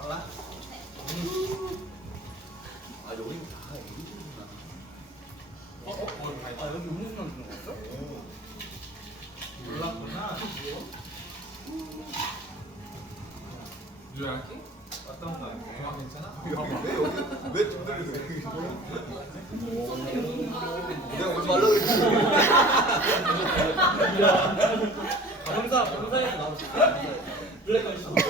알아 여기 다 애기들구나 어? 어? 어? 아 여기 음식만 주는 거 같아? 몰랐구나 유야키? 어떤 거 할게? 아 음. pump, 좋아, 괜찮아? 야, 여기, 왜 여기? 왜 두드려? 어, 어. 응? 내가 오지 말라고 했지 감사합니다 감사합니다 블랙 가시죠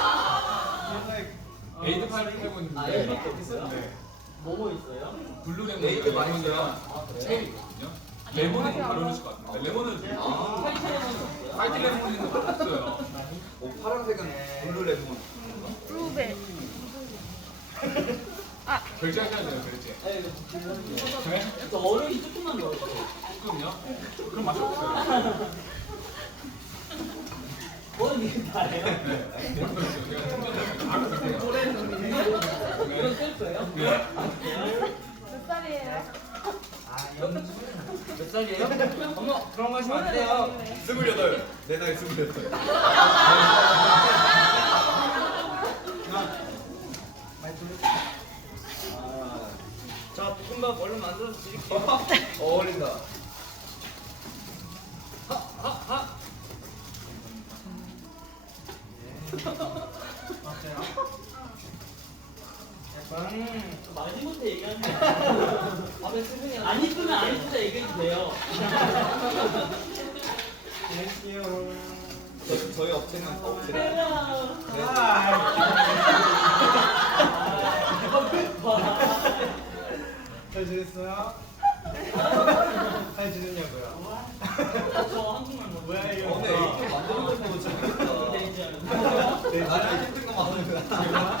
어, 에이드 파이브는 네. 네. 아 뭐뭐 아, 아, 아, 아. 아아 있어요? 블루레몬 에이드 마이너 체리 거든요 레몬은 바로는것 같은데 레몬은 화이트 레몬은 없어요. 파란색은 블루레몬. 네. 블루베. 블루랜. 아 결제하셔야 돼요 결제. 네. 저 어른이 조금만 넣어 조금요? 그럼 맛이 없어요. 뭐는 이해요 아, 연... 몇 살이에요? 어머, 그런 거 싫어요. 스물여덟. 내 나이 스물여덟. 아, 아. 자, 볶음밥 얼른 만들어서 드릴요어울다 하, 하, 하. 음. 마지못해 얘기하면 안 이쁘면 안 이쁘다 얘기해도 돼요 저희, 저희 업체는 업체잘 지냈어요? 잘 지냈냐고요? 저한국말뭐 왜? 오늘 만드는 거 보고 재다 나랑 힘든 거 많은 거야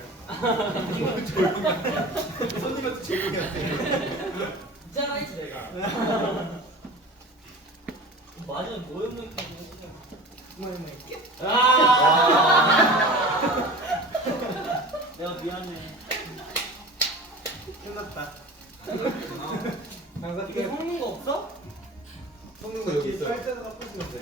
그냥. 손님한테 조용히 하세요. 이제 내가. 맞아, 뭐였는 아! 내가 미안해. 끝났다. 이게 섞는 거 없어? 섞는 거 여기 어